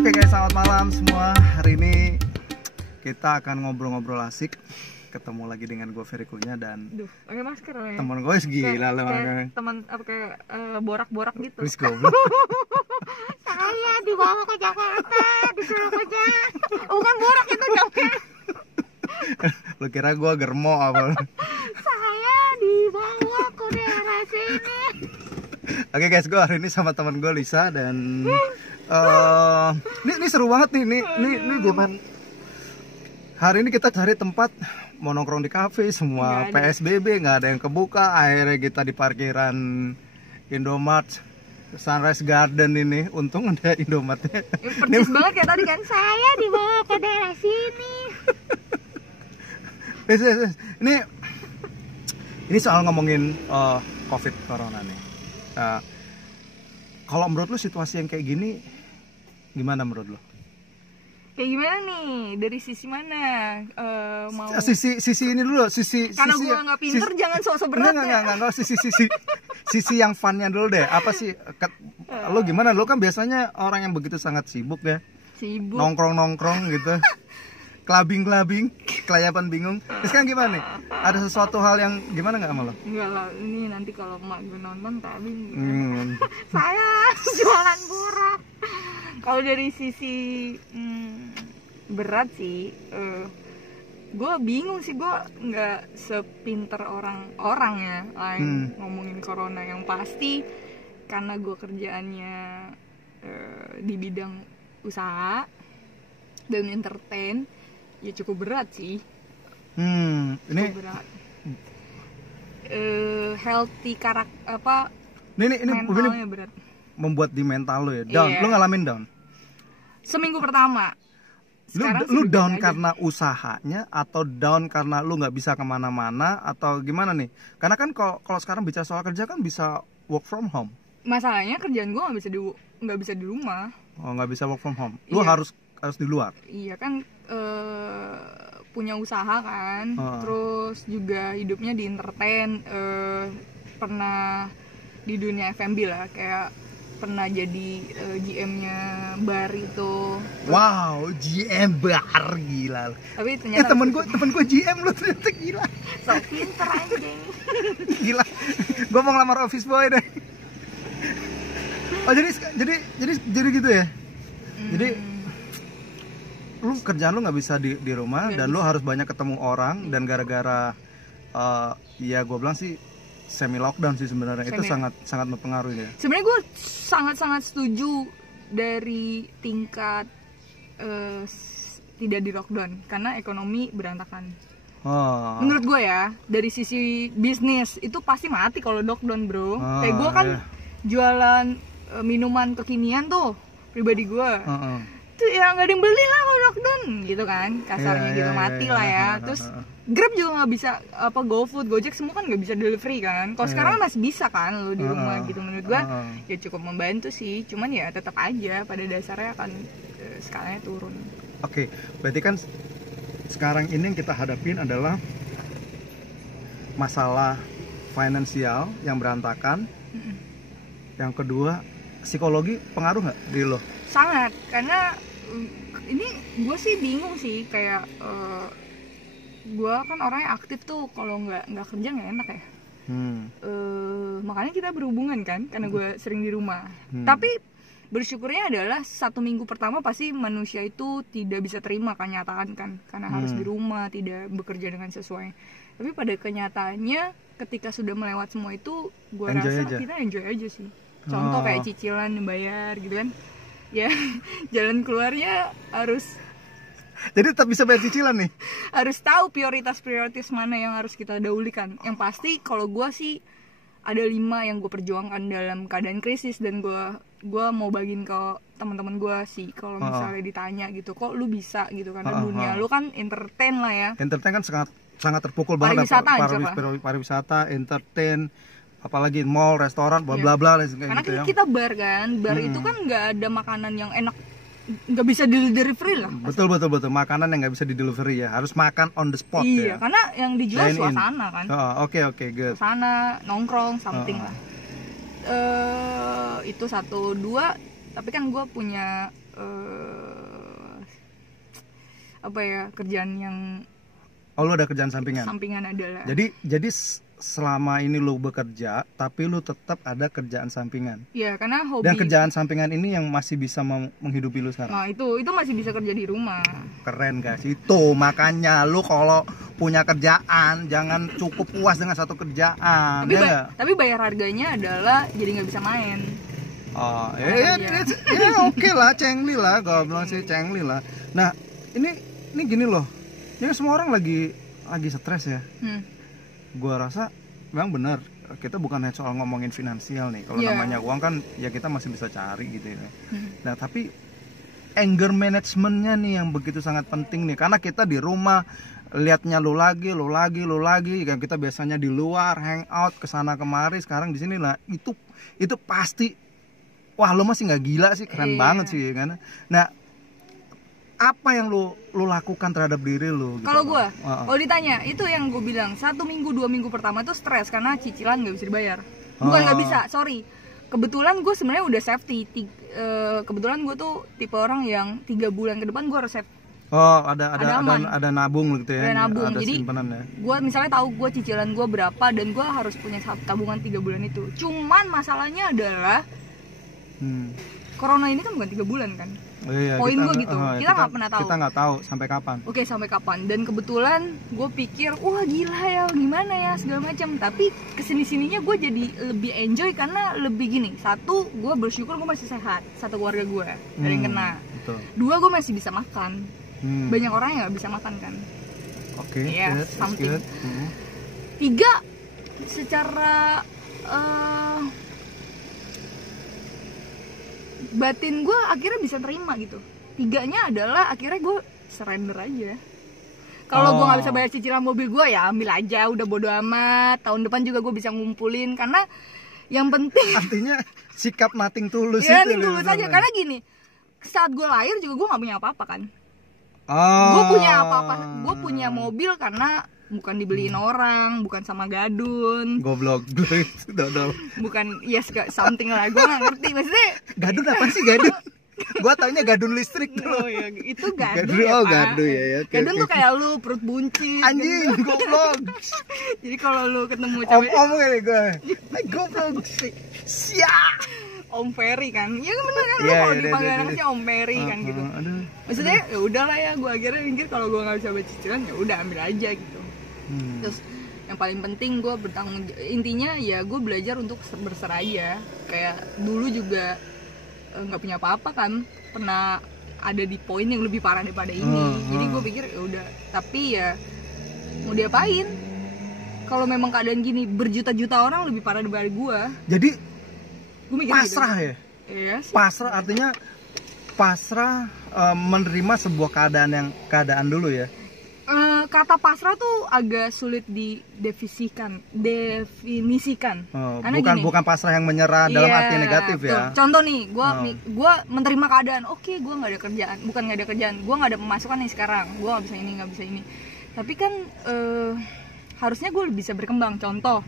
Oke guys, selamat malam semua. Hari ini kita akan ngobrol-ngobrol asik. Ketemu lagi dengan gue Verikunya dan pakai masker ya. temen gue gila lah teman apa kayak borak-borak gitu. Wis goblok. Saya dibawa ke Jakarta, disuruh kerja. Bukan borak itu jamnya. Lu kira gue germo apa? Saya dibawa ke daerah sini. Oke guys, gue hari ini sama teman gue Lisa dan ini seru banget nih. Ini zaman hari ini kita cari tempat mau nongkrong di kafe, semua PSBB nggak ada yang kebuka. Akhirnya kita di parkiran Indomart Sunrise Garden ini. Untung ada Indomartnya. Persis banget kayak tadi kan. Saya dibawa ke daerah sini. Ini soal ngomongin COVID corona nih. Kalau menurut lu situasi yang kayak gini gimana menurut lu? Kayak gimana nih? Dari sisi mana? Mau sisi ini dulu, karena gue nggak pinter, jangan sok-sok berat. Enggak, sisi yang funnya dulu deh. Apa sih? Lu gimana? Lu kan biasanya orang yang begitu sangat sibuk ya. Sibuk. Nongkrong gitu. Kelabing, kelayapan bingung. Terus kan gimana nih? Ada sesuatu hal yang gimana nggak sama lo? Enggak lah, ini nanti kalau emak gue nonton kelabing. Saya jualan borak. Kalau dari sisi berat sih, gue bingung sih, gue nggak sepinter orang ya lain ngomongin corona. Yang pasti karena gue kerjaannya di bidang usaha dan entertain, ya cukup berat sih. Ini berat. Healthy karakter apa? Ini mentalnya berat. Membuat di mental lo ya down. Iya. Lu ngalamin down? Seminggu pertama. Lu down karena usahanya atau down karena lu nggak bisa kemana-mana atau gimana nih? Karena kan kalau sekarang bicara soal kerja kan bisa work from home. Masalahnya kerjaan gue nggak bisa di rumah. Oh, nggak bisa work from home. Lu harus di luar. Iya kan, punya usaha kan, terus juga hidupnya di entertain, pernah di dunia F&B lah, kayak pernah jadi GM-nya bar itu. Wow, GM bar, gila. Tapi ternyata temen gue GM lo ternyata, gila. So pinter anjing. Gila. Gue mau ngelamar office boy deh. Oh jadi gitu ya. Jadi lu kerjaan lu nggak bisa di rumah dan lu harus banyak ketemu orang dan gara-gara ya gue bilang sih semi lockdown sih sebenarnya. Itu sangat mempengaruhi ya. Sebenarnya gue sangat setuju dari tingkat tidak di lockdown karena ekonomi berantakan. Menurut gue ya, dari sisi bisnis itu pasti mati kalau lockdown, bro. Kayak gue kan jualan minuman kekinian tuh pribadi gue. Tuh ya nggak ada yang beli lah kalau lockdown gitu kan, kasarnya gitu, mati lah ya. Terus Grab juga nggak bisa, GoFood, Gojek semua kan nggak bisa delivery kan. Kalau sekarang masih bisa kan lo di rumah gitu. Menurut gua ya cukup membantu sih, cuman ya tetap aja pada dasarnya akan skalanya turun. Oke, berarti kan sekarang ini yang kita hadapin adalah masalah finansial yang berantakan. Yang kedua, psikologi pengaruh nggak di lo? Sangat, karena ini gue sih bingung sih, kayak gue kan orangnya aktif tuh, kalau nggak kerja nggak enak ya. Makanya kita berhubungan kan, karena gue sering di rumah. Tapi bersyukurnya adalah 1 minggu pertama pasti manusia itu tidak bisa terima kenyataan kan, karena harus di rumah, tidak bekerja dengan sesuai. Tapi pada kenyataannya ketika sudah melewat semua itu, gue rasa kita enjoy aja sih. Contoh kayak cicilan dibayar gitu kan. Ya, jalan keluarnya harus. Jadi tetap bisa bayar cicilan nih. Harus tahu prioritas mana yang harus kita dahulukan. Yang pasti kalau gue sih ada 5 yang gue perjuangkan dalam keadaan krisis, dan gue mau bagiin ke teman-teman gue sih. Kalau misalnya ditanya gitu, kok lu bisa gitu, karena dunia lu kan entertain lah ya. Entertain kan sangat terpukul banget. Pariwisata, entertain, apalagi mall, restoran, bla bla bla karena gitu, kita bar kan, itu kan nggak ada makanan yang enak, nggak bisa delivery lah. Betul. Makanan yang nggak bisa di delivery ya, harus makan on the spot. Iya, karena yang dijual suasana kan. Oke, good. Suasana, nongkrong, something lah. Itu 1, 2. Tapi kan gue punya apa ya, kerjaan yang lu ada kerjaan sampingan adalah. Jadi selama ini lu bekerja tapi lu tetap ada kerjaan sampingan. Iya, karena hobi. Dan kerjaan sampingan ini yang masih bisa menghidupi lu sekarang. Nah, itu masih bisa kerja di rumah. Keren guys. Itu makanya lu kalau punya kerjaan jangan cukup puas dengan satu kerjaan. Tapi bayar harganya adalah jadi nggak bisa main. Oh, ya oke lah, cengli lah, gue bilang sih cengli lah. Nah, ini gini loh. Ini semua orang lagi stres ya. Gua rasa memang benar, kita bukan hanya soal ngomongin finansial nih. Kalau namanya uang kan ya kita masih bisa cari gitu ya. Nah, tapi anger managementnya nih yang begitu sangat penting nih, karena kita di rumah lihatnya lu lagi kan, kita biasanya di luar hangout kesana kemari, sekarang di sini lah itu pasti wah lu masih nggak gila sih, keren banget sih kan. Nah, apa yang lu lakukan terhadap diri lu? Gitu. Kalau gue, kalau ditanya, itu yang gue bilang 1 minggu 2 minggu pertama itu stres karena cicilan nggak bisa dibayar. Bukan nggak bisa, sorry. Kebetulan gue sebenarnya udah safety. Kebetulan gue tuh tipe orang yang 3 bulan ke depan gue harus safety. Oh, ada nabung gitu ya? Ada nabung. Ada jadi ya? gue misalnya tahu gue cicilan gue berapa dan gue harus punya tabungan 3 bulan itu. Cuman masalahnya adalah corona ini kan bukan 3 bulan kan? Oh, iya, poin gue gitu, kita nggak pernah tahu. Kita nggak tahu sampai kapan. Oke, sampai kapan. Dan kebetulan gue pikir, wah gila ya, gimana ya segala macam. Tapi kesini-sininya gue jadi lebih enjoy karena lebih gini. 1, gue bersyukur gue masih sehat. 1 keluarga gue ada yang kena. Betul. 2, gue masih bisa makan. Banyak orang yang nggak bisa makan kan. Oke. Iya, something. 3, secara batin gue akhirnya bisa terima gitu. 3-nya adalah akhirnya gue surrender aja. Kalau gue nggak bisa bayar cicilan mobil gue, ya ambil aja, udah bodo amat. Tahun depan juga gue bisa ngumpulin, karena yang penting artinya sikap nothing tulus ya, itu. tulus aja. Karena gini, saat gue lahir juga gue nggak punya apa-apa kan. Oh. Gue punya apa-apa, gue punya mobil karena bukan dibeliin orang, bukan sama gadun. Goblok, dodol. Bukan, yes, something lah, gue nggak ngerti maksudnya. Gadun apa sih gadun? Gue taunya gadun listrik tuh. Oh ya, itu gadun ya, Pak. Gadun ya. Gadun tuh kayak lu, perut buncit. Anjing, goblok. Jadi kalau lu ketemu cewek, om kali gue. Goblok. Siap. Om Ferry kan, ya bener kan, lu kalau dipanggil anaknya Om Ferry kan gitu. Maksudnya ya udahlah ya, gue akhirnya mikir kalau gue nggak bisa bayar cicilan ya udah ambil aja gitu. Terus yang paling penting gue bertanggung, intinya ya gue belajar untuk berserah aja. Kayak dulu juga nggak punya apa-apa kan, pernah ada di poin yang lebih parah daripada ini. Jadi gue pikir ya udah, tapi ya mau diapain? Kalau memang keadaan gini, berjuta-juta orang lebih parah daripada gue. Jadi gue mikir pasrah gitu. Ya? Yes. Pasrah artinya pasrah, menerima sebuah keadaan dulu ya. Kata pasrah tuh agak sulit didefinisikan. Karena bukan pasrah yang menyerah dalam arti negatif ya. Contoh nih, gue menerima keadaan. Oke, gue nggak ada kerjaan, bukan nggak ada kerjaan, gue nggak ada pemasukan nih sekarang, gue nggak bisa ini. Tapi kan harusnya gue bisa berkembang. Contoh,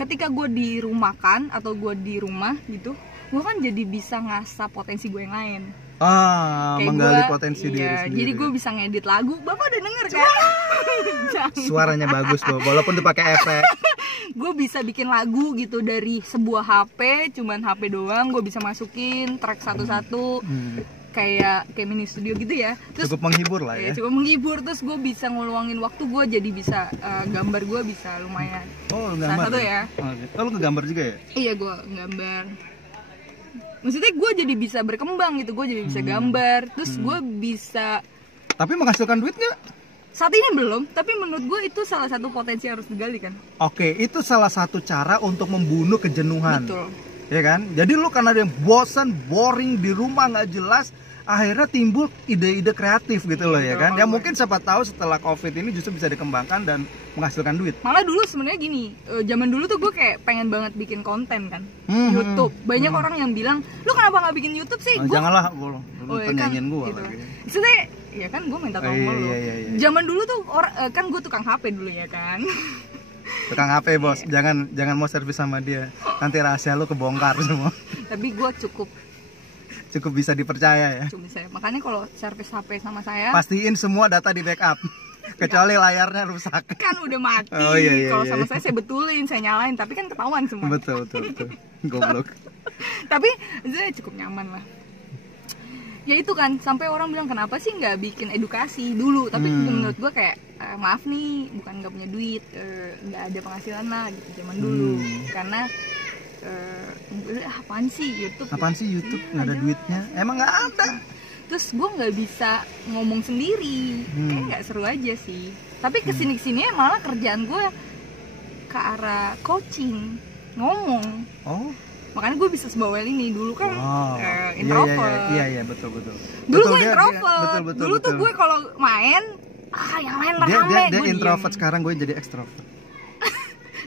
ketika gue dirumahkan atau gue di rumah gitu, gue kan jadi bisa ngasah potensi gue yang lain. Menggali potensi diri sendiri. Jadi gue bisa ngedit lagu. Bapak udah denger kan? Suaranya bagus loh, walaupun dipakai efek. Gue bisa bikin lagu gitu dari sebuah HP, cuman HP doang. Gue bisa masukin track satu-satu, kayak mini studio gitu ya. Terus, cukup menghibur lah ya. Cukup menghibur, terus gue bisa ngeluangin waktu gue, jadi bisa gambar gue bisa lumayan. Oh, gambar. Satu ya. Oh, lu ngegambar juga ya? Iya, gue gambar. Maksudnya gue jadi bisa berkembang gitu, gue jadi bisa gambar, terus gue bisa. Tapi menghasilkan duit nggak? Saat ini belum, tapi menurut gue itu salah satu potensi yang harus digali kan. Oke, itu salah satu cara untuk membunuh kejenuhan. Betul. Ya kan? Jadi lu karena dia bosan, boring di rumah nggak jelas, akhirnya timbul ide-ide kreatif gitu loh ya kan. Ya mungkin siapa tahu setelah Covid ini justru bisa dikembangkan dan menghasilkan duit. Malah dulu sebenarnya gini, zaman dulu tuh gue kayak pengen banget bikin konten kan. YouTube. Banyak orang yang bilang, "Lu kenapa nggak bikin YouTube sih?" Janganlah lu tanyain gue gitu. lagi. Maksudnya, ya kan gue minta tolong lu. Iya. Zaman dulu tuh kan gue tukang HP dulu ya kan. Tukang HP bos, jangan mau servis sama dia. Nanti rahasia lu kebongkar semua. Tapi gue cukup cukup bisa dipercaya ya. Cuma saya. Makanya kalau servis HP sama saya, pastiin semua data di backup. Kecuali layarnya rusak. Kan udah mati. Oh, iya, Kalau iya, sama iya. saya betulin, saya nyalain, tapi kan ketahuan semua. Betul. Goblok. Tapi saya cukup nyaman lah. Ya itu kan, sampai orang bilang kenapa sih nggak bikin edukasi dulu. Tapi menurut gue kayak maaf nih, bukan nggak punya duit, nggak ada penghasilan lah gitu zaman dulu. Karena apaan sih YouTube? Apaan sih YouTube? Nggak ada duitnya? Emang nggak ada. Terus gue nggak bisa ngomong sendiri, kayak nggak seru aja sih. Tapi kesini malah kerjaan gue ke arah coaching, ngomong. Oh. Makanya gue bisa sebawel ini. Dulu kan introvert. Iya, betul. Dulu Betul, gue introvert. betul, Dulu tuh gue kalau main, yang lain rame. Dia introvert, sekarang gue jadi ekstrovert.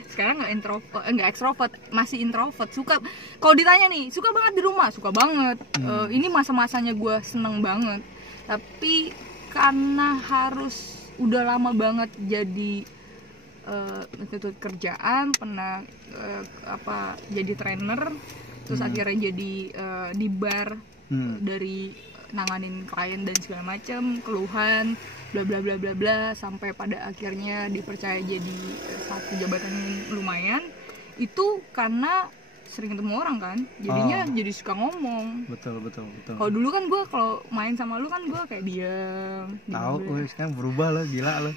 Sekarang nggak ekstrovert, masih introvert. Suka kalau ditanya nih, suka banget di rumah, suka banget. Ini masa-masanya gue seneng banget. Tapi karena harus udah lama banget jadi itu kerjaan, pernah jadi trainer, terus akhirnya jadi di bar dari nanganin klien dan segala macam, keluhan bla bla bla bla bla, sampai pada akhirnya dipercaya jadi satu jabatan lumayan. Itu karena sering ketemu orang kan, jadinya jadi suka ngomong. Betul. Kalau dulu kan gue kalau main sama lu kan gue kayak diam. Tahu, sekarang berubah lo, gila lo.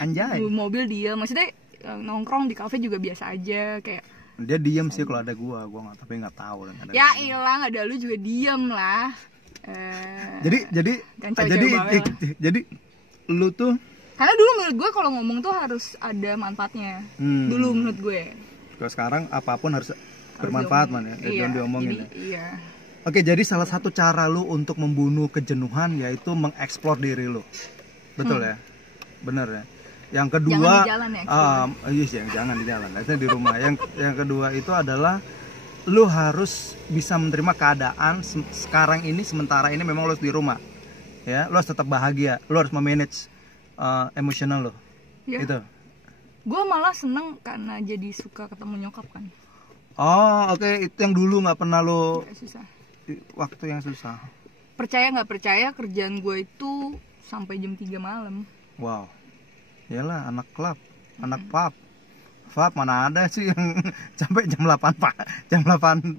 Anjay. Mobil diam, maksudnya nongkrong di kafe juga biasa aja kayak. Dia diam sih kalau ada gua nggak, tapi nggak tahu kan. Ya hilang, ada lu juga diam lah. Jadi lu tuh, karena dulu menurut gue kalau ngomong tuh harus ada manfaatnya. Dulu menurut gue. Kalau sekarang apapun harus bermanfaat man ya. Jangan diomongin ya. Iya. Oke, jadi salah satu cara lu untuk membunuh kejenuhan yaitu mengeksplor diri lu. Betul ya? Bener ya. Yang kedua, jangan di jalan ya. Jangan di jalan. Itu di rumah. Yang kedua itu adalah lu harus bisa menerima keadaan sekarang ini, sementara ini memang lu harus di rumah. Ya, lu harus tetap bahagia. Lu harus memanage emosional lu. Ya. Itu. Gue malah seneng karena jadi suka ketemu nyokap kan. Oh, oke. Itu yang dulu nggak pernah lu. Susah. Waktu yang susah. Percaya nggak percaya, kerjaan gue itu sampai jam 3 malam. Wow. Yalah, anak klub, anak pub. Pub mana ada sih yang sampai jam 8 Pak. Jam 8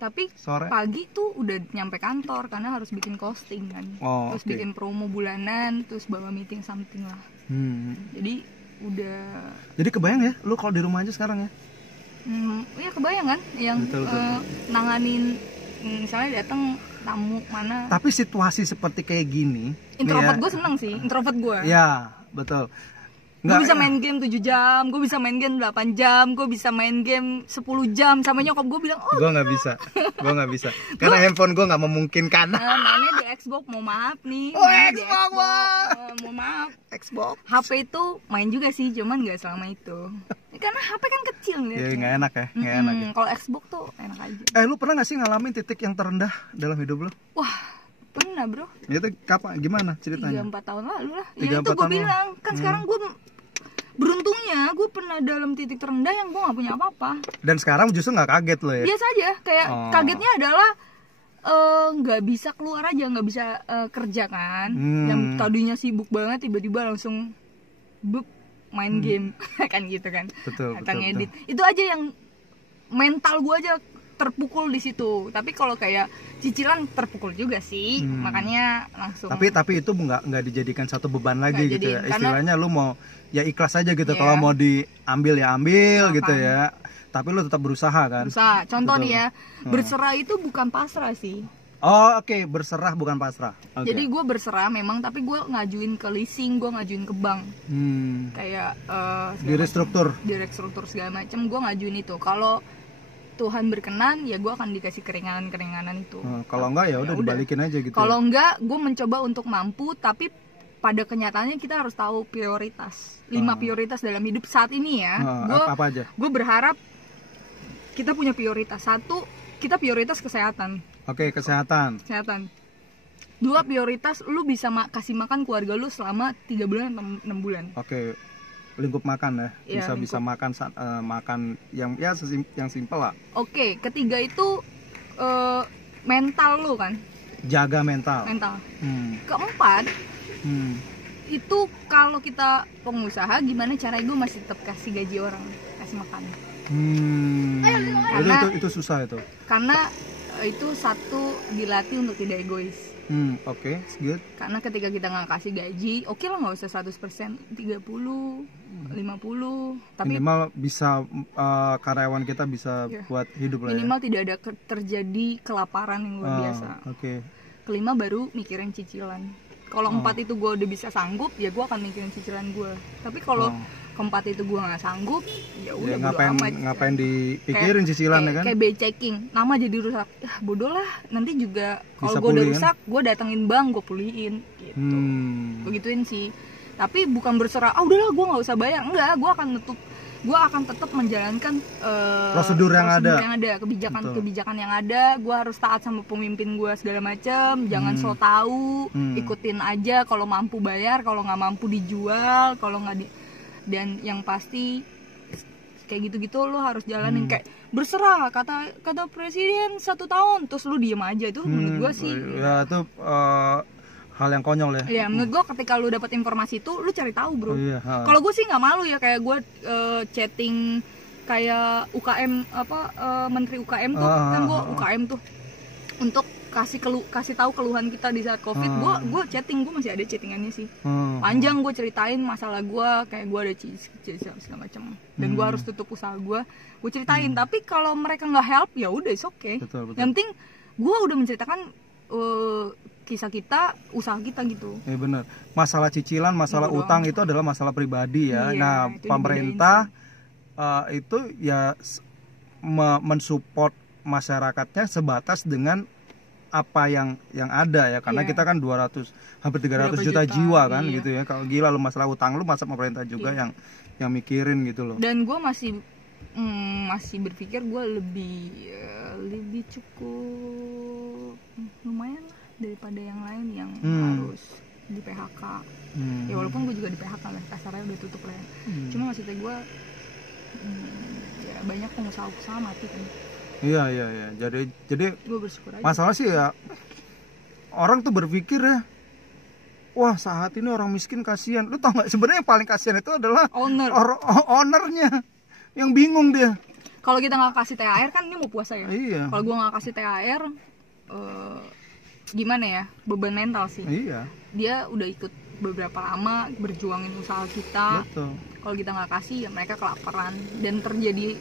tapi sore. Pagi tuh udah nyampe kantor karena harus bikin costing kan. Terus bikin promo bulanan, terus bawa meeting something lah. Jadi udah. Jadi kebayang ya, lu kalau di rumah aja sekarang ya? Iya kebayang kan, yang betul. Nanganin misalnya datang tamu mana. Tapi situasi seperti kayak gini. Introvert gue seneng sih, introvert gue. Ya betul. Gue bisa main game 7 jam, gue bisa main game 8 jam, gue bisa main game 10 jam. Sama nyokap gue bilang, gue nggak bisa. Karena handphone gue nggak memungkinkan. Mainnya di Xbox, mau maaf nih. Xbox, mau maaf. Xbox. HP itu main juga sih, cuman nggak selama itu. Karena HP kan kecil nih. Ya nggak enak ya, nggak enak. Ya. Kalau Xbox tuh enak aja. Lu pernah nggak sih ngalamin titik yang terendah dalam hidup lo? Wah. Pernah bro. Itu kapan? Gimana ceritanya? 3-4 tahun lalu lah. Ya itu gue bilang. Kan sekarang gue beruntungnya gue pernah dalam titik terendah yang gue gak punya apa-apa. Dan sekarang justru gak kaget lo ya? Biasa aja. Kayak kagetnya adalah gak bisa keluar aja, gak bisa kerja kan. Yang tadinya sibuk banget tiba-tiba langsung main game. Kan gitu kan. Betul. Ngedit. Itu aja yang mental gue aja terpukul di situ. Tapi kalau kayak cicilan terpukul juga sih, makanya langsung. Tapi itu nggak dijadikan satu beban lagi gitu ya. Istilahnya lu mau ya ikhlas aja gitu. Kalau mau diambil ya ambil gitu ya. Tapi lu tetap berusaha kan. Berusaha. Contoh nih ya, berserah itu bukan pasrah sih. Oh oke. Berserah bukan pasrah. Jadi gue berserah memang, tapi gue ngajuin ke leasing, gue ngajuin ke bank. Kayak direktur segala macam, gue ngajuin itu. Kalau Tuhan berkenan, ya gue akan dikasih keringanan-keringanan itu. Kalau enggak ya udah dibalikin aja gitu. Kalau enggak, gue mencoba untuk mampu, tapi pada kenyataannya kita harus tahu prioritas. 5 prioritas dalam hidup saat ini ya. Apa aja? Gue berharap kita punya prioritas. 1, kita prioritas kesehatan. Oke, kesehatan. 2, prioritas lu bisa kasih makan keluarga lu selama 3 bulan 6 bulan. Oke. Lingkup makan ya, bisa makan makan yang simpel lah. Oke, ketiga itu mental lu kan. Jaga mental. Keempat, itu kalau kita pengusaha gimana caranya gue masih tetap kasih gaji orang, kasih makan. Karena itu susah itu. Karena itu satu, dilatih untuk tidak egois. Oke, good. Karena ketika kita nggak kasih gaji, oke lah nggak usah 100%, 30, 50, tapi minimal bisa karyawan kita bisa buat hidup lah. Minimal tidak ada terjadi kelaparan yang luar biasa. Kelima baru mikirin cicilan. Kalau 4 itu gue udah bisa sanggup, ya gue akan mikirin cicilan gue. Tapi kalau keempat itu gue nggak sanggup, ya udah ngapain dipikirin cicilan ya kan? Kayak by checking, nama jadi rusak, bodoh lah. Nanti juga kalau gue udah rusak, gue datengin bank, gue pulihin, gitu. Begituin sih. Tapi bukan berserah, udahlah gue nggak usah bayar. Enggak, gue akan tetap menjalankan prosedur yang ada, kebijakan yang ada. Gue harus taat sama pemimpin gue segala macam. Jangan so tahu, ikutin aja. Kalau mampu bayar, kalau nggak mampu dijual, kalau nggak dan yang pasti kayak gitu-gitu lo harus jalanin. Kayak berserah kata presiden 1 tahun terus lu diem aja, itu menurut gue sih ya itu hal yang konyol ya. Ya menurut gue ketika lu dapat informasi itu lu cari tahu bro. Kalau gue sih nggak malu ya, kayak gue chatting kayak UKM menteri UKM tuh kan, gue UKM tuh untuk kasih tahu keluhan kita di saat COVID. Gue chatting, gue masih ada chattingannya sih. Panjang gue ceritain masalah gue, kayak gue ada segala macam. Dan gue harus tutup usaha gue ceritain. Tapi kalau mereka nggak help, ya udah it's okay. Betul. Yang penting gue udah menceritakan kisah kita, usaha kita gitu. Ya benar. Masalah cicilan, masalah utang itu adalah masalah pribadi ya. Nah pemerintah itu ya mensupport masyarakatnya sebatas dengan apa yang ada ya, karena kita kan 200 hampir 300 juta jiwa kan gitu ya. Kalau gila lu masalah utang lu, masa pemerintah juga yang mikirin gitu loh. Dan gue masih berpikir gue lebih cukup lumayan lah daripada yang lain yang harus di PHK. Ya walaupun gue juga di PHK lah, kasarnya udah tutup lah ya. Cuma maksudnya gue ya banyak pengusaha mati kan. Iya. Jadi masalah sih ya, orang tuh berpikir ya, wah saat ini orang miskin kasihan. Lu tau nggak sebenarnya yang paling kasihan itu adalah ownernya, yang bingung dia. Kalau kita nggak kasih THR kan ini mau puasa ya. Iya. Kalau gua nggak kasih THR, gimana ya, beban mental sih. Iya. Dia udah ikut beberapa lama berjuangin usaha kita. Betul. Kalau kita nggak kasih, ya mereka kelaparan dan terjadi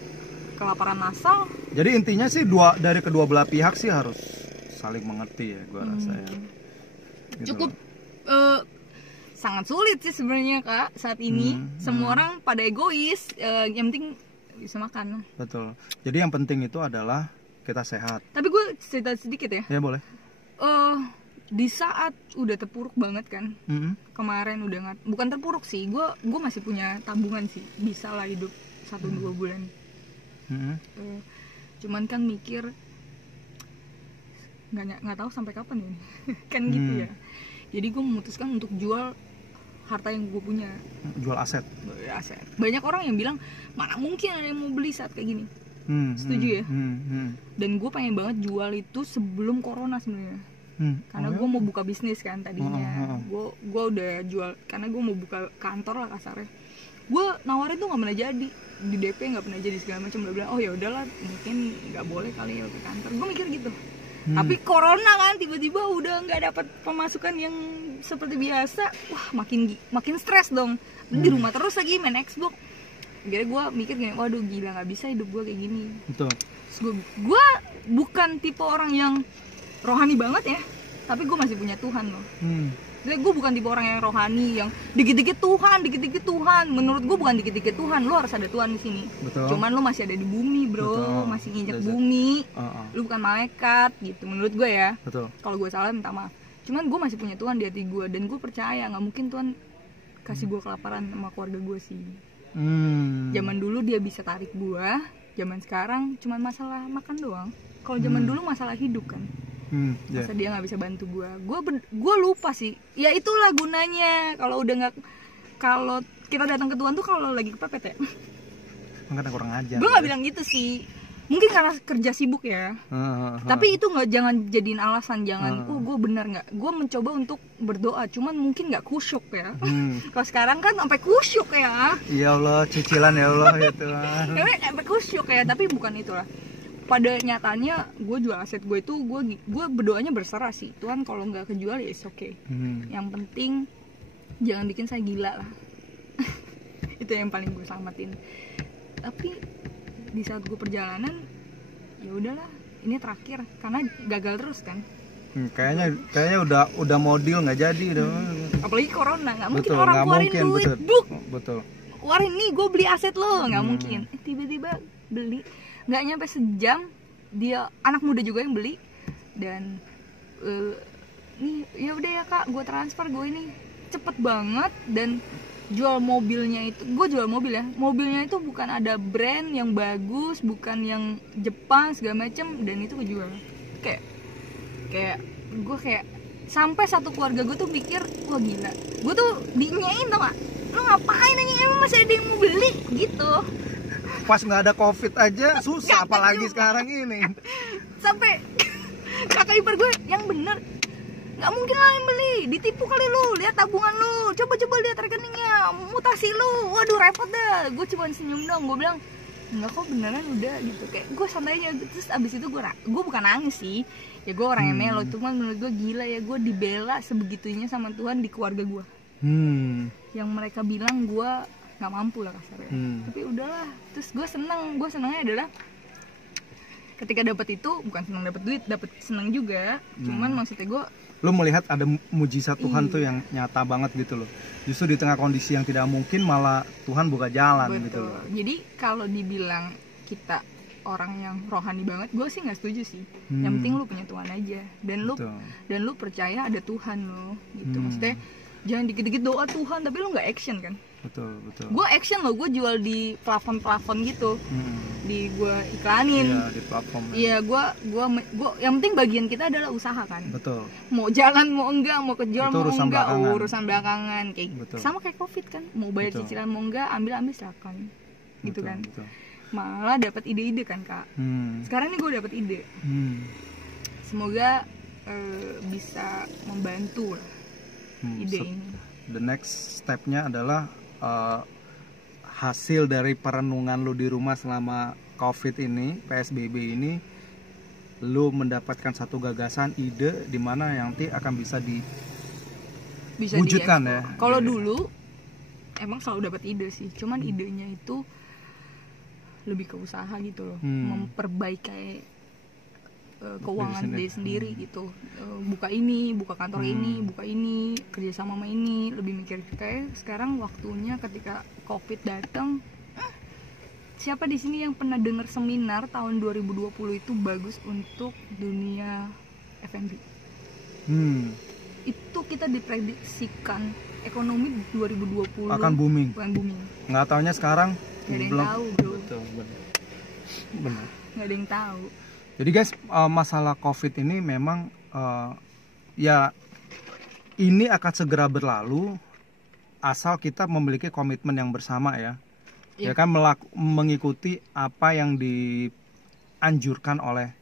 kelaparan massal. Jadi intinya sih dari kedua belah pihak sih harus saling mengerti ya, gua rasa ya. Gitu. Cukup sangat sulit sih sebenarnya Kak saat ini. Semua orang pada egois, yang penting bisa makan. Betul. Jadi yang penting itu adalah kita sehat. Tapi gue cerita sedikit ya. Ya boleh. Di saat udah terpuruk banget kan, kemarin udah bukan terpuruk sih, gue masih punya tabungan sih, bisa lah hidup 1-2 bulan. Cuman kan mikir nggak tahu sampai kapan ini kan gitu ya. Jadi gue memutuskan untuk jual harta yang gue punya. Jual aset. Banyak orang yang bilang mana mungkin ada yang mau beli saat kayak gini. Setuju ya. Dan gue pengen banget jual itu sebelum corona sebenarnya. Karena gue mau buka bisnis kan tadinya. Gue udah jual karena gue mau buka kantor lah kasarnya. Gue nawarin tuh nggak pernah jadi, di DP nggak pernah jadi segala macam. Udah bilang oh ya udahlah mungkin nggak boleh kali ya ke kantor. Gue mikir gitu. Tapi corona kan tiba-tiba udah nggak dapat pemasukan yang seperti biasa. Wah makin stres dong. Di rumah terus lagi main Xbox. Akhirnya gue mikir gini, waduh gila nggak bisa hidup gue kayak gini. Betul. Gue bukan tipe orang yang rohani banget ya, tapi gue masih punya Tuhan loh. Jadi gue bukan tipe orang yang rohani yang dikit-dikit Tuhan. Menurut gue bukan dikit-dikit Tuhan, lo harus ada Tuhan di sini. Betul. Cuman lo masih ada di bumi bro. Betul. Masih nginjek bumi. Lo bukan malaikat gitu menurut gue ya. Betul. Kalau gue salah minta maaf. Cuman gue masih punya Tuhan di hati gue dan gue percaya nggak mungkin Tuhan kasih gue kelaparan sama keluarga gue sih. Zaman dulu dia bisa tarik buah, zaman sekarang cuma masalah makan doang. Kalau zaman dulu masalah hidup kan. Masa dia nggak bisa bantu gue lupa sih. Ya itulah gunanya kalau kita datang ke Tuhan tuh kalau lagi kepepet ya. Makanya kurang ajar. Gue nggak bilang gitu sih. mungkin karena kerja sibuk ya. Tapi itu jangan jadiin alasan, jangan gue benar nggak, gue mencoba untuk berdoa, cuman mungkin nggak kusyuk ya. Kalau sekarang kan sampai kusyuk ya. Ya Allah, cicilan ya Allah gitu. Sampai kusyuk ya, tapi bukan itulah. Pada nyatanya gue jual aset gue itu, gue berdoanya berserah sih, Tuhan kalau nggak kejual ya it's okay. Yang penting jangan bikin saya gila lah. Itu yang paling gue selamatin. Tapi di saat gue perjalanan, ya udahlah, ini terakhir karena gagal terus kan. Kayaknya udah mau deal nggak jadi udah. Apalagi corona, nggak mungkin Betul, orang nggak keluarin mungkin, duit, betul. Keluarin nih, gue beli aset lo, nggak mungkin. Tiba-tiba beli, nggak nyampe sejam, dia anak muda juga yang beli, dan nih ya udah ya kak, gue transfer, gue ini cepet banget. Dan jual mobilnya itu, gue jual mobil ya, mobilnya itu bukan ada brand yang bagus, bukan yang Jepang segala macem, dan itu gue jual. Kayak gue kayak sampai satu keluarga gue tuh pikir, wah gila, gue tuh dinyain tau gak, lo ngapain aja, emang masih ada yang mau beli gitu. Pas nggak ada covid aja susah, apalagi sekarang ini. Sampai kakak ipar gue, yang bener nggak mungkin lah yang beli, ditipu kali lu, lihat tabungan lu, coba lihat rekeningnya, mutasi lu, waduh repot dah. Gue cuma senyum dong, gue bilang enggak kok, beneran udah gitu, kayak gue santai aja. Terus abis itu gue bukan nangis sih ya, gue orang yang melo, cuman menurut gue gila ya, gue dibela sebegitunya sama Tuhan di keluarga gue. Yang mereka bilang gue nggak mampu lah kasarnya, tapi udahlah. Terus gue senangnya adalah ketika dapat itu, bukan senang dapat duit, dapat senang juga. Cuman maksudnya gue, lu melihat ada mujizat Tuhan tuh yang nyata banget gitu loh. Justru di tengah kondisi yang tidak mungkin malah Tuhan buka jalan. Betul. Gitu loh. Jadi kalau dibilang kita orang yang rohani banget, gue sih nggak setuju sih. Yang penting lu punya Tuhan aja, dan lu percaya ada Tuhan lo gitu. Maksudnya jangan dikit-dikit doa Tuhan tapi lu nggak action kan. Betul. Gue action loh, gue jual di plafon gitu, di gue iklanin. Iya, di platform. Iya, gue yang penting bagian kita adalah usaha kan. Betul. Mau jalan mau enggak, mau kejual mau enggak, urusan belakangan. Kayak betul. Sama kayak covid kan, mau bayar cicilan mau enggak, ambil silakan. Gitu kan. Betul. Malah dapat ide-ide kan kak. Sekarang ini gue dapat ide. Semoga bisa membantu lah ide ini. The next stepnya adalah hasil dari perenungan lu di rumah selama COVID ini, PSBB ini, lu mendapatkan satu gagasan, ide di mana yang nanti akan bisa diwujudkan ya. Kalau dulu emang selalu dapat ide sih, cuman idenya itu lebih ke usaha gitu loh, memperbaiki keuangan diri sendiri gitu, buka kantor ini, buka ini, kerja sama ini, lebih mikir. Kayak sekarang waktunya ketika COVID datang, siapa di sini yang pernah dengar seminar tahun 2020 itu bagus untuk dunia F&B? Itu kita diprediksikan ekonomi 2020 akan booming. Nggak taunya sekarang nggak ada yang tahu bro. Betul, benar. Nggak ada yang tahu. Jadi guys, masalah COVID ini memang ya ini akan segera berlalu asal kita memiliki komitmen yang bersama ya. Ya kan, mengikuti apa yang dianjurkan oleh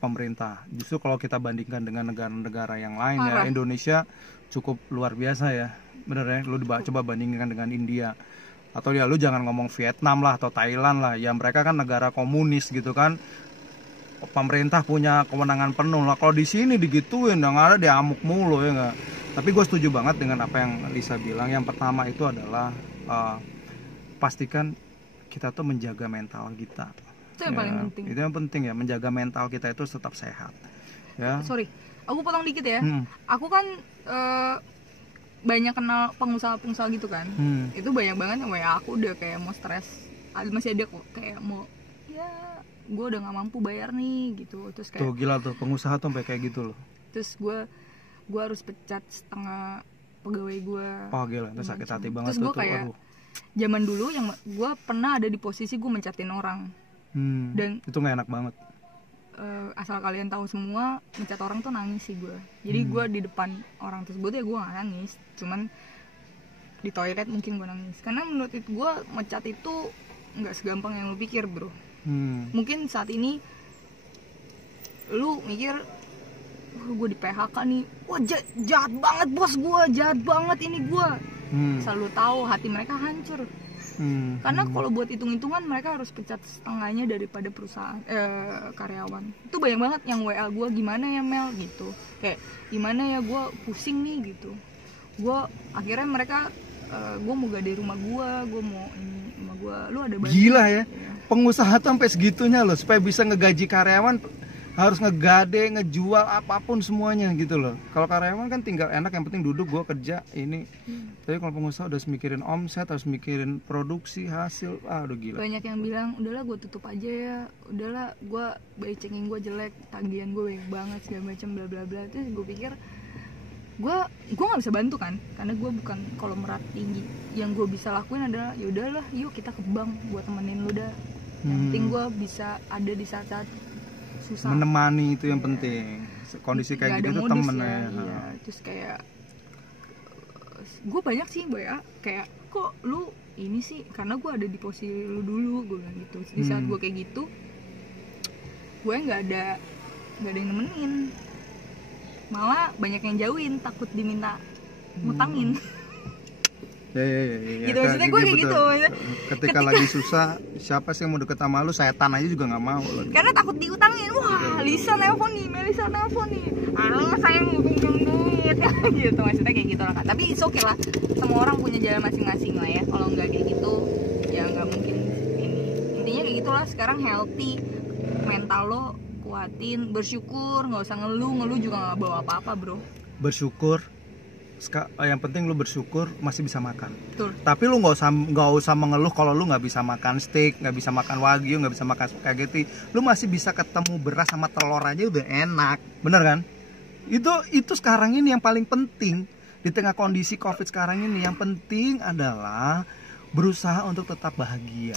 pemerintah. Justru kalau kita bandingkan dengan negara-negara yang lain ya, Indonesia cukup luar biasa ya. Bener ya, lu coba bandingkan dengan India. Atau ya lu jangan ngomong Vietnam lah atau Thailand lah. Ya mereka kan negara komunis gitu kan. Pemerintah punya kewenangan penuh lah. Kalau di sini digituin, yang ada diamuk mulu ya nggak. Tapi gue setuju banget dengan apa yang Lisa bilang. Yang pertama itu adalah pastikan kita tuh menjaga mental kita. Itu yang paling penting. Itu yang penting ya, menjaga mental kita itu tetap sehat. Ya. Sorry, aku potong dikit ya. Aku kan banyak kenal pengusaha-pengusaha gitu kan. Itu banyak banget yang WA aku udah kayak mau stres. Masih ada kok kayak mau, ya gue udah nggak mampu bayar nih gitu. Terus kayak tuh gila tuh pengusaha tuh sampai kayak gitu loh. Terus gue harus pecat setengah pegawai gue. Oh gila, itu sakit hati banget. Terus gue kayak zaman dulu yang gue pernah ada di posisi gue mencatin orang. Dan itu nggak enak banget. Asal kalian tahu semua, mencat orang tuh nangis sih gue. Jadi gue di depan orang tersebut ya gue nggak nangis, cuman di toilet mungkin gue nangis. Karena menurut gue mencat itu nggak segampang yang lu pikir bro. Mungkin saat ini lu mikir, gue di PHK nih, wah jahat banget bos gue, jahat banget ini gue. Selalu tahu hati mereka hancur. Karena kalau buat hitung-hitungan mereka harus pecat setengahnya daripada perusahaan karyawan. Itu banyak banget yang WA gue, gimana ya Mel gitu, kayak gimana ya gue pusing nih gitu. Gue akhirnya mereka gue mau gade rumah gue mau ini rumah gue. Lu ada banyak. Gila ya, pengusaha tuh sampai segitunya loh, supaya bisa ngegaji karyawan harus ngegade, ngejual apapun semuanya gitu loh. Kalau karyawan kan tinggal enak, yang penting duduk gue kerja ini. Tapi kalau pengusaha udah mikirin omset, harus mikirin produksi, hasil, aduh gila. Banyak yang bilang, udahlah gue tutup aja ya, udahlah gue by checking gue jelek, tagihan gue banyak banget segala macam bla bla bla. Terus gue pikir gue nggak bisa bantu kan, karena gue bukan konglomerat tinggi. Yang gue bisa lakuin adalah ya udahlah, yuk kita ke bank, gue temenin lu dah. Yang penting gue bisa ada di saat-saat susah, menemani itu yang penting. Kondisi kayak gitu tuh temen ya. Iya. Terus kayak gue banyak sih ya, kayak kok lu ini sih, karena gue ada di posisi lu dulu, gue bilang gitu. Di saat gue kayak gitu, gue nggak ada yang nemenin, malah banyak yang jauhin, takut diminta ngutangin. Ya. Gitu maksudnya gue kayak gitu. Ketika lagi susah, siapa sih yang mau deket sama lu? Setan aja juga nggak mau. Karena takut diutangin. Wah, Lisa nelpon nih, Melisa nelpon nih. Saya mau pinjam duit gitu. Maksudnya kayak gitu lah kan. Tapi it's okay lah. Semua orang punya jalan masing-masing lah ya. Kalau nggak kayak gitu, ya nggak mungkin ini. Intinya kayak gitulah. Sekarang healthy, mental lo kuatin, bersyukur, nggak usah ngeluh juga nggak bawa apa-apa bro. Bersyukur. Yang penting lu bersyukur masih bisa makan. Betul. Tapi lu nggak usah mengeluh kalau lu nggak bisa makan steak, nggak bisa makan wagyu, nggak bisa makan spaghetti. Lu masih bisa ketemu beras sama telur aja udah enak, bener kan? Itu sekarang ini yang paling penting di tengah kondisi COVID sekarang ini. Yang penting adalah berusaha untuk tetap bahagia,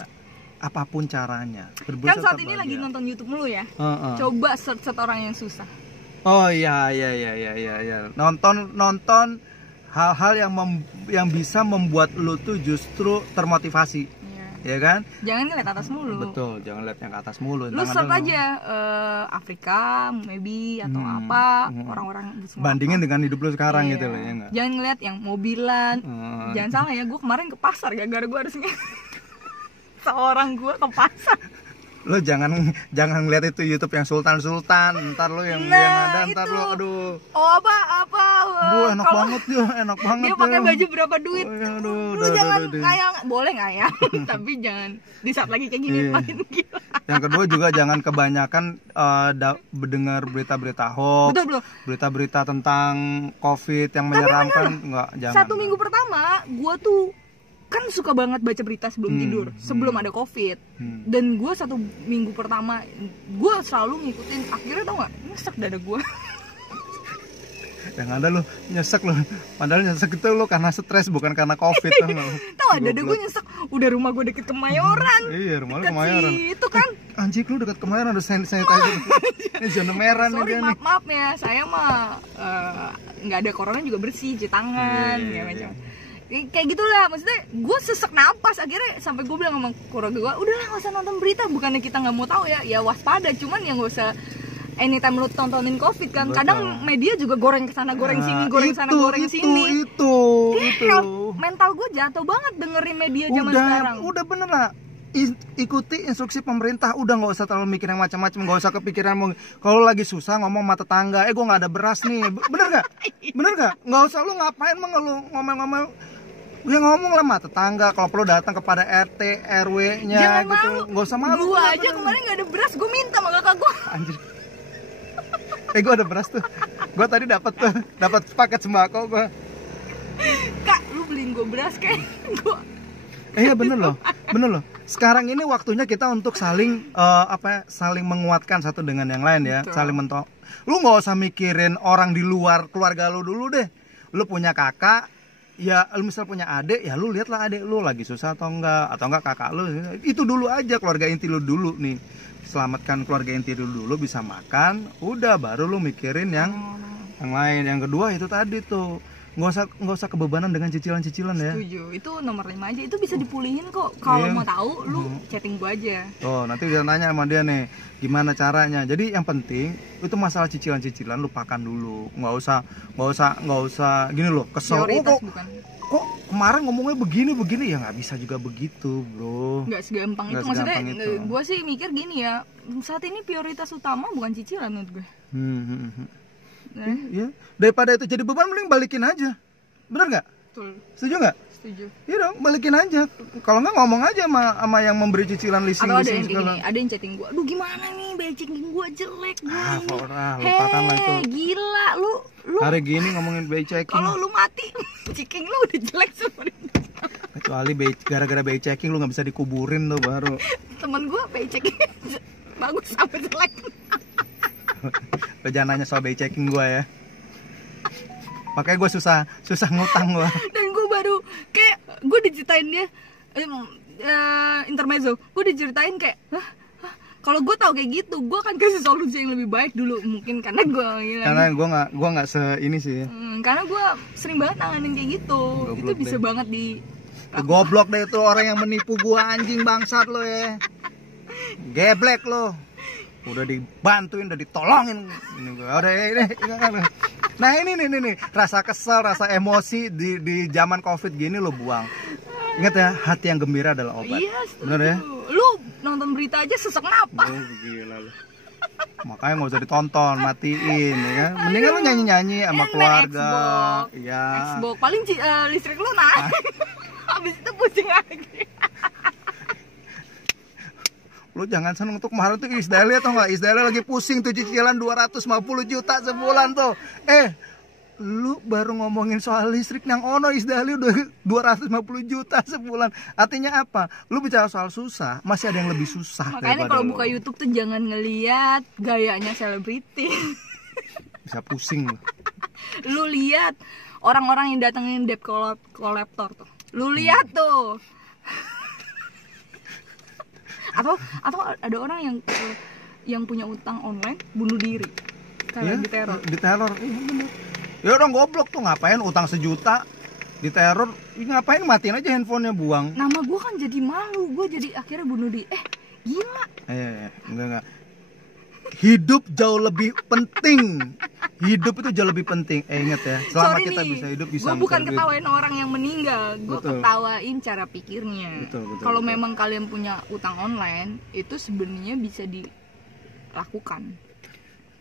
apapun caranya. Kan saat ini lagi nonton YouTube mulu ya. Coba search orang yang susah. Oh iya. Nonton hal-hal yang bisa membuat lu tuh justru termotivasi. Ya kan? Jangan ngeliat atas mulu. Betul, jangan lihat yang ke atas mulu. Lu search aja Afrika maybe atau apa, orang-orang bandingin dengan hidup lu sekarang gitu loh, ya enggak? Jangan ngeliat yang mobilan. Jangan salah ya, gue kemarin ke pasar gara-gara gue harus seorang gue ke pasar. Lo jangan ngeliat itu YouTube yang Sultan, ntar lo yang ada, ntar lo aduh. Oh apa? Enak banget ya, enak banget. Dia pakai baju berapa duit? Lu jangan ngayang, boleh ngayang, tapi jangan di saat lagi kayak gini makin gila. Yang kedua juga jangan kebanyakan mendengar berita-berita hoax, berita-berita tentang COVID yang menyeramkan, enggak, jangan. 1 minggu pertama gue tuh kan suka banget baca berita sebelum tidur, sebelum ada COVID. Dan gue 1 minggu pertama gue selalu ngikutin, akhirnya tau gak, nyesek dada gue. Yang ada lo nyesek lo, padahal nyesek itu lo karena stres bukan karena COVID. Tau gak, dada gue nyesek, udah rumah gue deket Kemayoran. Iya, rumah lo Kemayoran. Itu kan anjing lu dekat Kemayoran, ada saya tanya ini zona merah nih. Sorry, maaf ya, saya mah nggak ada corona juga bersih, cuci tangan, macam. Kayak gitulah, maksudnya gue sesek napas, akhirnya sampai gue bilang sama keluarga gue, udahlah nggak usah nonton berita, bukannya kita nggak mau tahu ya waspada, cuman yang nggak usah anytime lu tontonin COVID kan. Betul. Kadang media juga goreng kesana goreng sini, goreng sana goreng sini. Itu. Mental gue jatuh banget dengerin media zaman sekarang. Udah bener lah, ikuti instruksi pemerintah, udah nggak usah terlalu mikir yang macam-macam, nggak usah kepikiran kalau lagi susah ngomong sama tetangga, gue nggak ada beras nih, bener nggak nggak usah lu ngapain mengeluh ngomel-ngomel. Ya ngomong lah sama tetangga, kalau perlu datang kepada RT, RW-nya. Jangan gitu. Malu. Gak usah malu. Gue aja kemarin gak ada beras, gue minta sama kakak gue. Anjir. Gue ada beras tuh. Gue tadi dapat paket sembako gue. Kak, lu beliin gue beras kayak gue. Iya bener loh. Sekarang ini waktunya kita untuk saling saling menguatkan satu dengan yang lain ya. Betul. Saling mentok. Lu nggak usah mikirin orang di luar keluarga lu dulu deh. Lu punya kakak, ya lu misal punya adik, ya lu lihatlah adik lu lagi susah atau enggak kakak lu, itu dulu aja, keluarga inti lu dulu nih, selamatkan keluarga inti lu dulu, bisa makan, udah baru lu mikirin yang lain. Yang kedua itu tadi tuh, nggak usah kebebanan dengan cicilan-cicilan ya. Setuju. Itu nomor 5 aja. Itu bisa dipulihin kok. Kalau mau tahu lu chatting gua aja. Oh, nanti dia nanya sama dia nih, gimana caranya. Jadi yang penting itu masalah cicilan-cicilan lupakan dulu. Nggak usah gini loh, kesel. Kok kemarin ngomongnya begini ya, nggak bisa juga begitu, bro. Nggak segampang itu. Maksudnya gue sih mikir gini ya, saat ini prioritas utama bukan cicilan menurut gue. Ya, daripada itu jadi beban, mending balikin aja. Bener nggak? Betul. Setuju nggak? Setuju. Iya dong, balikin aja. Kalau nggak ngomong aja sama yang memberi cicilan, leasing. Atau ada yang kayak gini, ada yang chatting gue, aduh gimana nih, bayar checking gue jelek gue lupakan lah itu. Gila lu hari gini ngomongin bay checking. Kalau lu mati, checking lu udah jelek semua. Kecuali gara-gara bay checking lu nggak bisa dikuburin tuh baru. Temen gue bay checking bagus sampai jelek. Lo jangan nanya soal bay checking gue ya. Makanya gue susah ngutang gue. Dan gue baru kayak gue diceritain dia intermezzo. Gue diceritain kayak kalau gue tahu kayak gitu, gue akan kasih solusi yang lebih baik dulu. Mungkin karena gue nggak ini sih. Karena gue sering banget nanganin kayak gitu. Goblok itu bisa banget di goblok deh itu orang yang menipu gue, anjing bangsat lo ya. Geblek lo. Udah dibantuin, udah ditolongin. Nah ini rasa kesel, rasa emosi di zaman Covid gini lo buang. Ingat ya, hati yang gembira adalah obat. Iya, bener ya? Lu nonton berita aja sesek napas. Gila lu. Makanya nggak usah ditonton, matiin ya. Mendingan lu nyanyi-nyanyi sama keluarga. Iya. Xbox paling listrik lu naik. Habis itu pusing lagi. Lu jangan seneng tuh, kemarin tuh Isdalia tau nggak? Isdalia lagi pusing tuh cicilan 250 juta sebulan tuh. Lu baru ngomongin soal listrik yang ono, Isdalia udah 250 juta sebulan. Artinya apa? Lu bicara soal susah, masih ada yang lebih susah. Makanya kalau buka YouTube tuh jangan ngeliat gayanya selebriti. Bisa pusing lu. Lu lihat orang-orang yang datengin debt collector tuh. Lu lihat tuh. Atau ada orang yang punya utang online bunuh diri karena diteror. Iya bener. Ya orang goblok tuh, ngapain utang 1 juta diteror, ngapain, matiin aja handphonenya, buang. Nama gue kan jadi malu, gue jadi akhirnya bunuh diri. Gila. Enggak. Hidup jauh lebih penting. Hidup itu jauh lebih penting. Ingat ya, selama kita bisa hidup bisa. Gue bukan ketawain orang yang meninggal, gue ketawain cara pikirnya. Kalau memang kalian punya utang online, itu sebenarnya bisa dilakukan.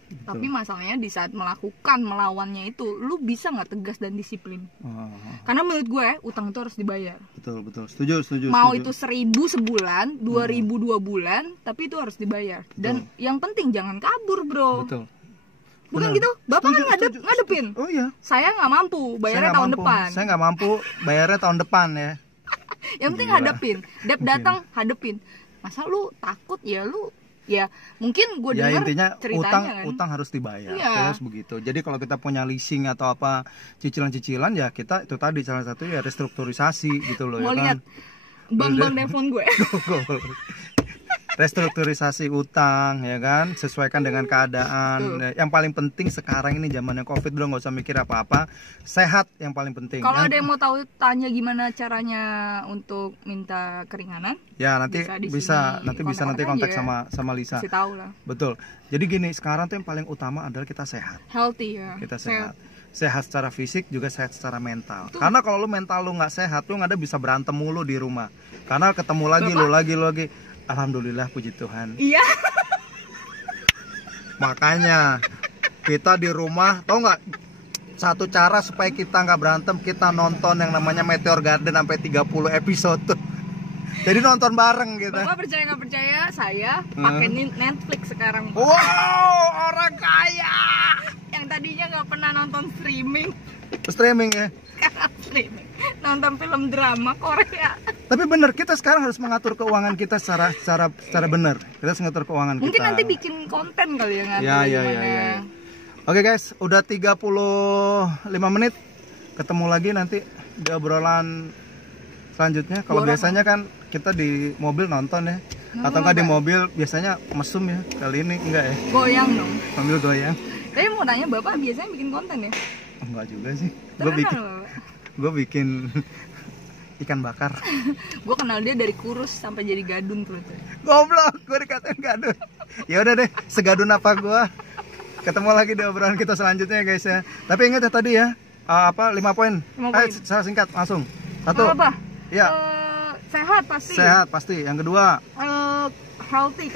Tapi masalahnya di saat melawannya itu, lu bisa nggak tegas dan disiplin. Karena menurut gue utang itu harus dibayar. Betul. Setuju. Mau itu 1.000 sebulan, 2.000 2 bulan, tapi itu harus dibayar. Dan yang penting jangan kabur, bro. Betul. Bukan gitu, bapak kan ngadepin. Oh iya. Saya nggak mampu, bayarnya tahun depan. Saya nggak mampu, bayarnya tahun depan ya. Yang penting hadepin. Debt datang, hadepin. Masa lu takut ya lu? Ya mungkin gue dengar intinya ceritanya utang harus dibayar, terus begitu. Jadi kalau kita punya leasing atau apa cicilan ya kita itu tadi salah satu ya restrukturisasi gitu loh. Mau ya lihat bank telepon gue. Restrukturisasi utang ya kan, sesuaikan dengan keadaan. Yang paling penting sekarang ini zamannya Covid, bro, nggak usah mikir apa-apa, sehat yang paling penting. Kalau ada yang mau tahu tanya gimana caranya untuk minta keringanan, ya nanti bisa kontak sama Lisa. Kasih tahu lah. Betul. Jadi gini, sekarang tuh yang paling utama adalah kita sehat. Healthy ya. Kita sehat. Sehat secara fisik juga sehat secara mental. Karena kalau lu mental lu nggak sehat, lu nggak ada bisa berantem mulu di rumah. Karena ketemu lagi lu lagi. Alhamdulillah, puji Tuhan. Iya. Makanya kita di rumah, tau nggak, satu cara supaya kita nggak berantem, kita nonton yang namanya Meteor Garden sampai 30 episode tuh. Jadi nonton bareng gitu. Bapak percaya nggak percaya, saya pakai Netflix sekarang. Wow, orang kaya. Yang tadinya nggak pernah nonton streaming ya. Sekarang streaming, nonton film drama Korea. Tapi bener, kita sekarang harus mengatur keuangan kita secara benar. Kita harus mengatur keuangan Mungkin kita. Nanti bikin konten kali ya ngatur ya. Oke guys, udah 35 menit. Ketemu lagi nanti di obrolan selanjutnya. Kalau biasanya kan kita di mobil nonton ya. Atau enggak di mobil biasanya mesum ya. Kali ini enggak ya. Goyang dong. Sambil goyang. Tapi mau nanya, Bapak biasanya bikin konten ya? Enggak juga sih. Terkenal. Gue bikin ikan bakar. Gue kenal dia dari kurus sampai jadi gadun tuh. Goblok, gue dikatain gadun. Ya udah deh, segadun apa gue. Ketemu lagi di obrolan kita selanjutnya guys ya. Tapi ingat ya tadi ya, 5 poin. Saya singkat langsung. 1. Apa? Ya. Sehat pasti. Sehat pasti. Yang kedua, healthy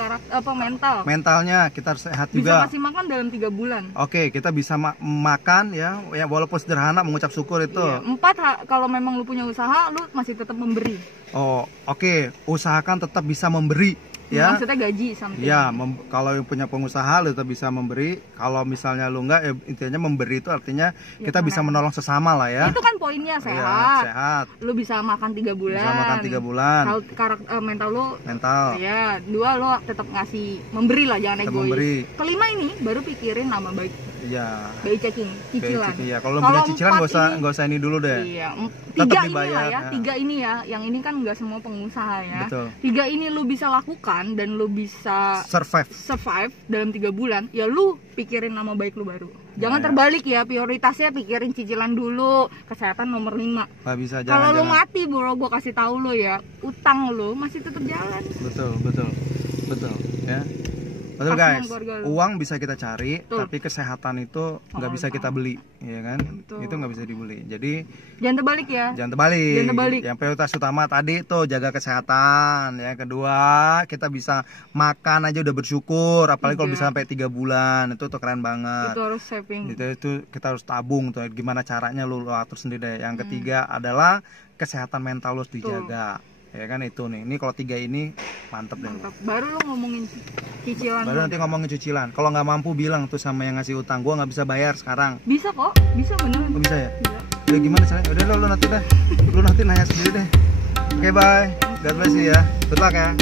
mental. Mentalnya kita harus sehat Bisa juga. kasih makan dalam 3 bulan. Oke, kita bisa makan ya walaupun sederhana, mengucap syukur itu. Iya. 4, kalau memang lu punya usaha, lu masih tetap memberi. Oh, oke. Usahakan tetap bisa memberi. Ya, maksudnya gaji something. Ya, kalau yang punya pengusaha lu tetap bisa memberi. Kalau misalnya lu enggak, intinya memberi itu artinya ya, kita bisa menolong sesama lah ya. Itu kan poinnya sehat. Ya, sehat. Lu bisa makan 3 bulan. Bisa makan 3 bulan. Mental lu. Mental. Ya, 2 lu tetap ngasih memberi lah, jangan egois. Memberi. Kelima ini baru pikirin nama baik. Iya. By checking, cicilan. Iya, kalau punya cicilan nggak usah ini dulu deh. Iya. 3 ini lah ya. 3 ini ya. Yang ini kan nggak semua pengusaha ya. Betul. 3 ini lu bisa lakukan dan lu bisa survive dalam 3 bulan. Ya lu pikirin nama baik lu baru. Jangan terbalik ya, prioritasnya pikirin cicilan dulu, kesehatan nomor 5. Nggak bisa. Kalau lu mati bro, gua kasih tahu lu ya, utang lu masih tetap jalan. Betul ya. Betul guys, uang bisa kita cari, tapi kesehatan itu nggak bisa kita beli, ya kan? Betul. Itu nggak bisa dibeli. Jadi jangan terbalik ya. Jangan terbalik. Yang prioritas utama tadi tuh jaga kesehatan. Yang kedua kita bisa makan aja udah bersyukur, apalagi kalau bisa sampai 3 bulan itu tuh keren banget. Itu harus saving. Itu kita harus tabung tuh. Gimana caranya lu atur sendiri deh. Yang ketiga adalah kesehatan mental lu harus dijaga. Ya kan itu nih. Ini kalau 3 ini mantep deh. Baru lu ngomongin cicilan. Baru nanti ngomongin cicilan. Kalau nggak mampu bilang tuh sama yang ngasih utang, gua nggak bisa bayar sekarang. Bisa kok, bisa beneran. Oh, bisa ya? Bisa. Ya gimana caranya? Udah lu nanti deh. Lu nanti nanya sendiri deh. Oke, bye. God bless you ya. Good luck ya.